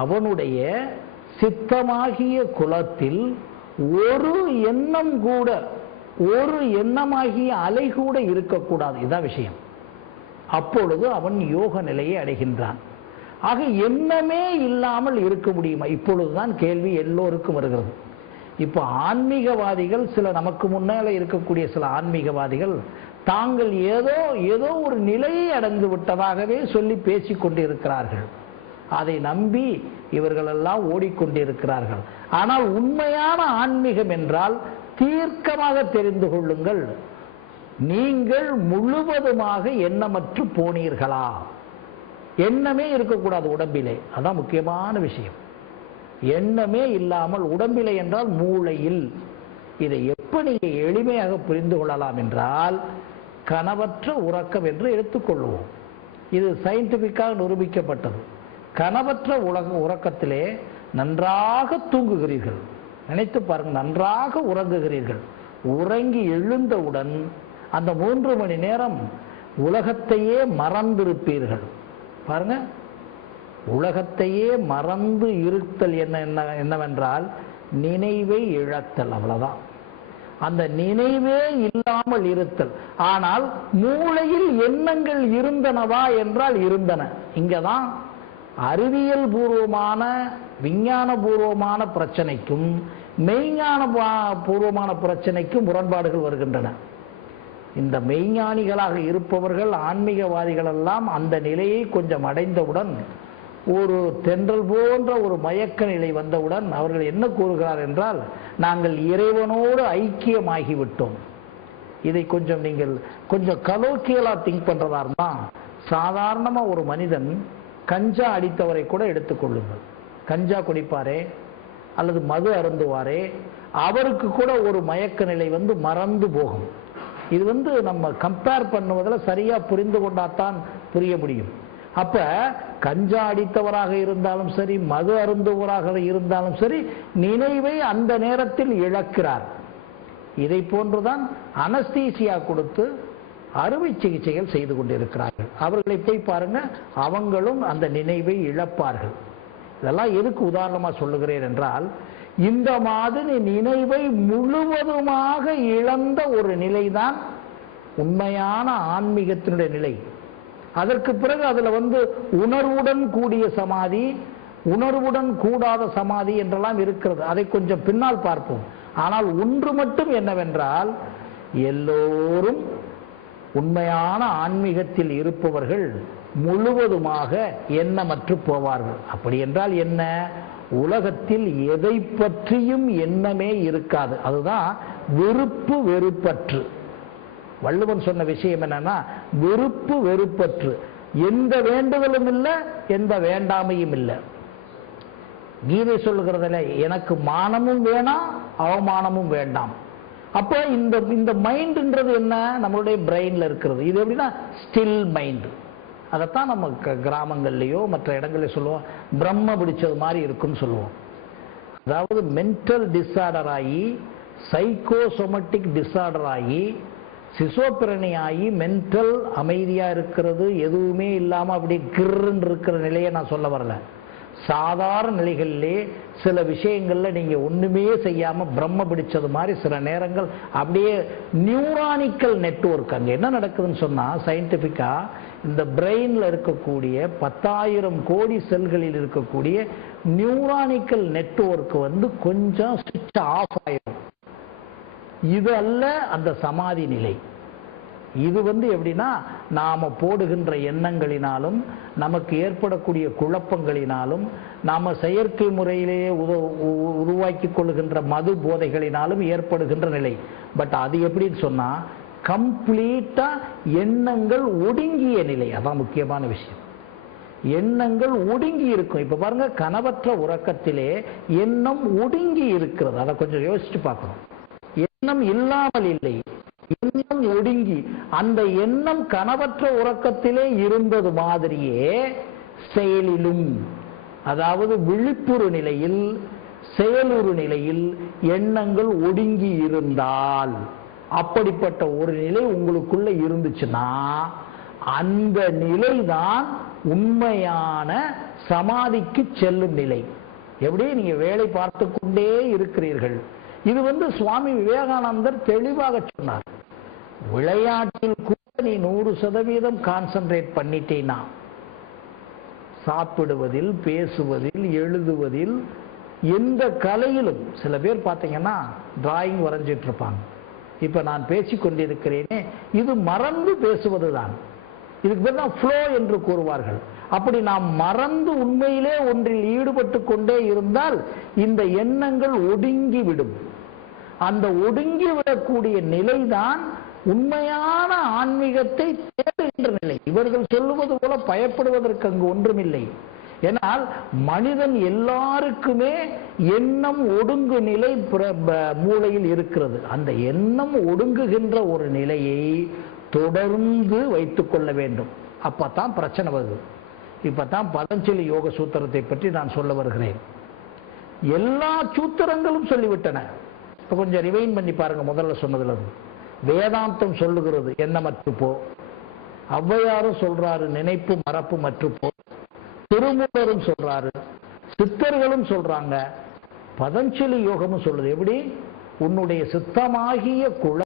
அவனுடைய சித்தமாகிய குலத்தில் ஒரு எண்ணம் கூட, ஒரு எண்ணமாகிய அலை கூட இருக்கக்கூடாது. இதான் விஷயம். அப்பொழுது அவன் யோக நிலையை அடைகின்றான். ஆக எண்ணமே இல்லாமல் இருக்க முடியுமா? இப்பொழுதுதான் கேள்வி எல்லோருக்கும் வருகிறது. இப்போ ஆன்மீகவாதிகள், சில நமக்கு முன்னால இருக்கக்கூடிய சில ஆன்மீகவாதிகள் தாங்கள் ஏதோ ஒரு நிலையை அடைந்து விட்டதாகவே சொல்லி பேசிக் கொண்டிருக்கிறார்கள். அதை நம்பி இவர்களெல்லாம் ஓடிக்கொண்டிருக்கிறார்கள். ஆனால் உண்மையான ஆன்மீகம் என்றால் தீர்க்கமாக தெரிந்து கொள்ளுங்கள், நீங்கள் முழுவதுமாக எண்ணமற்று போனீர்களா? எண்ணமே இருக்கக்கூடாது உடம்பிலே. அதான் முக்கியமான விஷயம். எண்ணமே இல்லாமல் உடம்பிலே என்றால் மூளையில். இதை எப்படி எளிமையாக புரிந்து கொள்ளலாம் என்றால், கனவற்ற உறக்கம் என்று எடுத்துக்கொள்வோம். இது சயின்டிபிக்காக நிரூபிக்கப்பட்டது. கனவற்ற உறக்கத்திலே நன்றாக தூங்குகிறீர்கள். நினைத்து பாருங்கள், நன்றாக உறங்குகிறீர்கள். உறங்கி எழுந்தவுடன் அந்த 3 மணி நேரம் உலகத்தையே மறந்திருப்பீர்கள். பாருங்க, உலகத்தையே மறந்து இருத்தல் என்னவென்றால் நினைவை இழத்தல். அவ்வளவுதான். அந்த நினைவே இல்லாமல் இருத்தல். ஆனால் மூளையில் எண்ணங்கள் இருந்தனவா என்றால் இருந்தன. இங்கதான் அறிவியல் பூர்வமான, விஞ்ஞான பூர்வமான பிரச்சனைக்கும் மெய்ஞான பூர்வமான பிரச்சனைக்கும் முரண்பாடுகள் வருகின்றன. இந்த மெய்ஞானிகளாக இருப்பவர்கள், ஆன்மீகவாதிகள் எல்லாம் அந்த நிலையை கொஞ்சம் அடைந்தவுடன், ஒரு தென்றல் போன்ற ஒரு மயக்க நிலை வந்தவுடன் அவர்கள் என்ன கூறுகிறார் என்றால், நாங்கள் இறைவனோடு ஐக்கியமாகிவிட்டோம். இதை நீங்கள் கொஞ்சம் கலோக்கியலா திங்க் பண்றதா இருந்தா, சாதாரணமா ஒரு மனிதன் கஞ்சா அடித்தவரை கூட எடுத்துக்கொள்ளுங்கள். கஞ்சா குடிப்பாரே அல்லது மது அருந்துவாரே, அவருக்கு கூட ஒரு மயக்க நிலை மறந்து போகும். இது நம்ம கம்பேர் பண்ணுவதில் சரியா புரிந்து கொண்டாத்தான் புரிய முடியும். அப்ப கஞ்சா அடித்தவராக இருந்தாலும் சரி, மது அருந்துவராக இருந்தாலும் சரி, நினைவை அந்த நேரத்தில் இழக்கிறார். இதை போன்றுதான் அனஸ்தீசியா கொடுத்து அறுவை சிகிச்சைகள் செய்து கொண்டிருக்கிறார்கள். அவர்களை போய் பாருங்க, அவங்களும் அந்த நினைவை இழப்பார்கள். இதெல்லாம் எதுக்கு உதாரணமா சொல்லுகிறேன் என்றால், இந்த மாதிரி நினைவை முழுவதுமாக இழந்த ஒரு நிலைதான் உண்மையான ஆன்மீகத்தினுடைய நிலை. அதற்கு பிறகு அதுல உணர்வுடன் கூடிய சமாதி, உணர்வுடன் கூடாத சமாதி என்றெல்லாம் இருக்கிறது. அதை கொஞ்சம் பின்னால் பார்ப்போம். ஆனால் ஒன்று மட்டும் என்னவென்றால், எல்லோரும் உண்மையான ஆன்மீகத்தில் இருப்பவர்கள் முழுவதுமாக எண்ணமற்று போவார்கள். அப்படி என்றால் என்ன? உலகத்தில் எதை பற்றியும் எண்ணமே இருக்காது. அதுதான் வெறுப்பு வெறுப்பற்று. வள்ளுவன் சொன்ன விஷயம் என்னன்னா, வெறுப்பு வெறுப்பற்று. எந்த வேண்டுதலும் இல்லை, எந்த வேண்டாமையும் இல்லை. கீதை சொல்லுகிறதுல எனக்கு மானமும் வேணாம், அவமானமும் வேண்டாம். அப்ப இந்த மைண்ட்ன்றது என்ன? நம்மளுடைய பிரெயின்ல இருக்கிறது. இது எப்படின்னா ஸ்டில் மைண்ட். அதைத்தான் நம்ம கிராமங்கள்லயோ மற்ற இடங்கள்லயோ சொல்லுவோம், பிரம்ம பிடிச்சது மாதிரி இருக்குன்னு சொல்லுவோம். அதாவது மென்டல் டிஸார்டர் ஆகி, சைக்கோசோமட்டிக் டிஸார்டர் ஆகி, சிசோபிரணி ஆகி, மென்டல் அமைதியா இருக்கிறது, எதுவுமே இல்லாம அப்படி கிர்ன்னு இருக்கிற நிலையை நான் சொல்ல வரல. சாதாரண நிலைகளிலே சில விஷயங்கள்ல நீங்க ஒண்ணுமே செய்யாம பிரம்ம பிடிச்சது மாதிரி சில நேரங்கள் அப்படியே நியூரானிக்கல் நெட்வொர்க். அங்க என்ன நடக்குதுன்னு சொன்னா, சயின்டிபிக்கா இந்த பிரெயின்ல இருக்கக்கூடிய 10,000 கோடி செல்களில் இருக்கக்கூடிய நியூரானிக்கல் நெட்வொர்க் கொஞ்சம் சுவிட்ச் ஆஃப் ஆயிடும். இது அல்ல அந்த சமாதி நிலை. இது எப்படின்னா, நாம போடுகின்ற எண்ணங்களினாலும், நமக்கு ஏற்படக்கூடிய குழப்பங்களினாலும், நாம செயற்கை முறையிலேயே உருவாக்கி கொள்ளுகின்ற மது போதைகளினாலும் ஏற்படுகின்ற நிலை. பட் அது எப்படின்னு சொன்னா, கம்ப்ளீட்டா எண்ணங்கள் ஒடுங்கிய நிலை. அதான் முக்கியமான விஷயம். எண்ணங்கள் ஒடுங்கி இருக்கும். இப்ப பாருங்க, கனவற்ற உறக்கத்திலே எண்ணம் ஒடுங்கி இருக்கிறது. அதை கொஞ்சம் யோசிச்சு பார்க்கணும். எண்ணம் இல்லாமல் இல்லை, எண்ணம் ஒடுங்கி. அந்த எண்ணம் கனவற்ற உறக்கத்திலே இருந்தது மாதிரியே செயலிலும், அதாவது விழிப்புறு நிலையில், செயலுறு நிலையில் எண்ணங்கள் ஒடுங்கி இருந்தால், அப்படிப்பட்ட ஒரு நிலை உங்களுக்குள்ள இருந்துச்சுன்னா, அந்த நிலைதான் உண்மையான சமாதிக்கு செல்லும் நிலை. எப்படி நீங்க வேலை பார்த்து கொண்டே இருக்கிறீர்கள். இது சுவாமி விவேகானந்தர் தெளிவாக சொன்னார். விளையாட்டில் கூட நீ 100% கான்சென்ட்ரேட் பண்ணிட்டேனா, சாப்பிடுவதில், பேசுவதில், எழுதுவதில், எந்த கலையிலும். சில பேர் பார்த்தீங்கன்னா டிராயிங் வரைஞ்சிட்டு இருப்பாங்க. இப்ப நான் பேசிக் கொண்டிருக்கிறேனே, இது மறந்து பேசுவதுதான். இதுக்கு பேர் தான் ஃப்ளோ என்று கூறுவார்கள். அப்படி நாம் மறந்து உண்மையிலே ஒன்றில் ஈடுபட்டு கொண்டே இருந்தால் இந்த எண்ணங்கள் ஒடுங்கிவிடும். அந்த ஒடுங்கி விடக்கூடிய நிலைதான் உண்மையான ஆன்மீகத்தை தேடுகின்ற நிலை. இவர்கள் சொல்லுவது போல பயப்படுவதற்கு அங்கு ஒன்றுமில்லை. ஏனால் மனிதன் எல்லாருக்குமே எண்ணம் ஒடுங்கு நிலை மூளையில் இருக்கிறது. அந்த எண்ணம் ஒடுங்குகின்ற ஒரு நிலையை தொடர்ந்து வைத்துக் கொள்ள வேண்டும். அப்பதான் பிரச்சனை வருது. இப்பதான் பதஞ்சலி யோக சூத்திரத்தை பற்றி நான் சொல்ல வருகிறேன். எல்லா சூத்திரங்களும் சொல்லிவிட்டன. இப்ப கொஞ்சம் ரிவைன் பண்ணி பாருங்க. முதல்ல சொன்னதுல வேதாந்தம் சொல்லுகிறது எண்ணமற்று போ. ஔவையாரும் சொல்றாரு நினைப்பு மறப்பு மற்று போ. திருமூலரும் சொல்றாரு, சித்தர்களும் சொல்றாங்க, பதஞ்சலி யோகமும் சொல்லுது. எப்படி? உன்னுடைய சித்தமாகிய குல